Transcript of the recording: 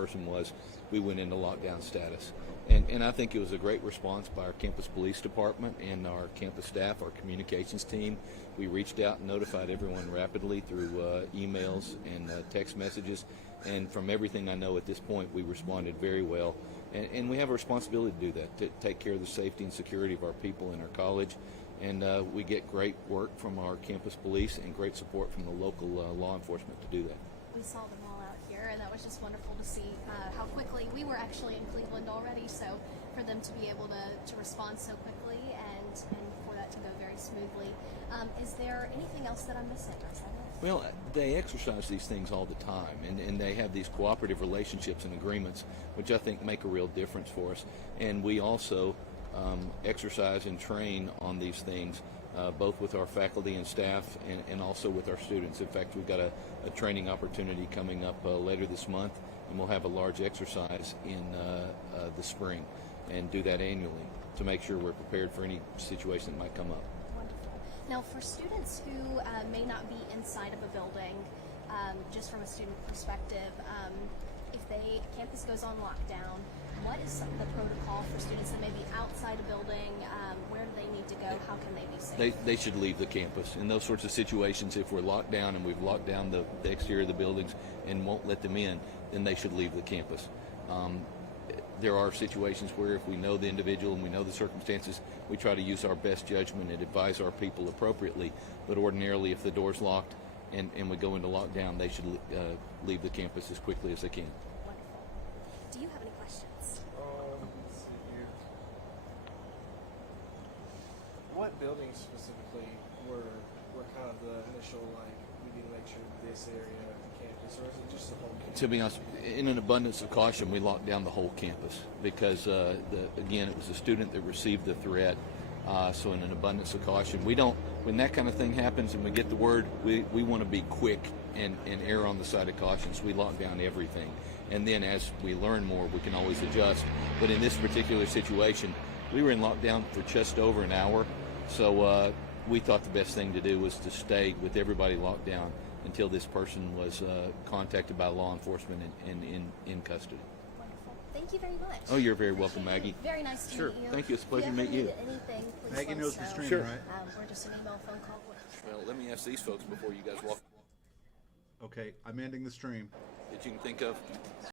person was, we went into lockdown status. And I think it was a great response by our campus police department and our campus staff, our communications team. We reached out and notified everyone rapidly through emails and text messages. And from everything I know at this point, we responded very well. And we have a responsibility to do that, to take care of the safety and security of our people in our college. And we get great work from our campus police and great support from the local law enforcement to do that. We saw them all out here, and that was just wonderful to see how quickly. We were actually in Cleveland already, so for them to be able to respond so quickly and for that to go very smoothly. Is there anything else that I'm missing? Well, they exercise these things all the time, and they have these cooperative relationships and agreements, which I think make a real difference for us. And we also exercise and train on these things, both with our faculty and staff and also with our students. In fact, we've got a training opportunity coming up later this month, and we'll have a large exercise in the spring and do that annually to make sure we're prepared for any situation that might come up. Wonderful. Now, for students who may not be inside of a building, just from a student perspective, if campus goes on lockdown, what is the protocol for students that may be outside a building? Where do they need to go? How can they be safe? They should leave the campus. In those sorts of situations, if we're locked down and we've locked down the exterior of the buildings and won't let them in, then they should leave the campus. There are situations where if we know the individual and we know the circumstances, we try to use our best judgment and advise our people appropriately. But ordinarily, if the door's locked and we go into lockdown, they should leave the campus as quickly as they can. Wonderful. Do you have any questions? Let's see here. What buildings specifically were kind of the initial, like, we need to make sure this area of the campus, or is it just the whole campus? To be honest, in an abundance of caution, we locked down the whole campus because, again, it was a student that received the threat. So in an abundance of caution, when that kind of thing happens and we get the word, we want to be quick and err on the side of caution. So we lock down everything. And then as we learn more, we can always adjust. But in this particular situation, we were in lockdown for just over an hour. So we thought the best thing to do was to stay with everybody locked down until this person was contacted by law enforcement and in custody. Wonderful. Thank you very much. Oh, you're very welcome, Maggie. Very nice to Sure. meet you. Thank you. It's a pleasure to If meet you you. ever need anything, please Maggie let knows us the know. stream, Sure. right? We're just an email, phone call. Well, let me ask these folks before you guys walk Okay, I'm ending the stream. that you can think of.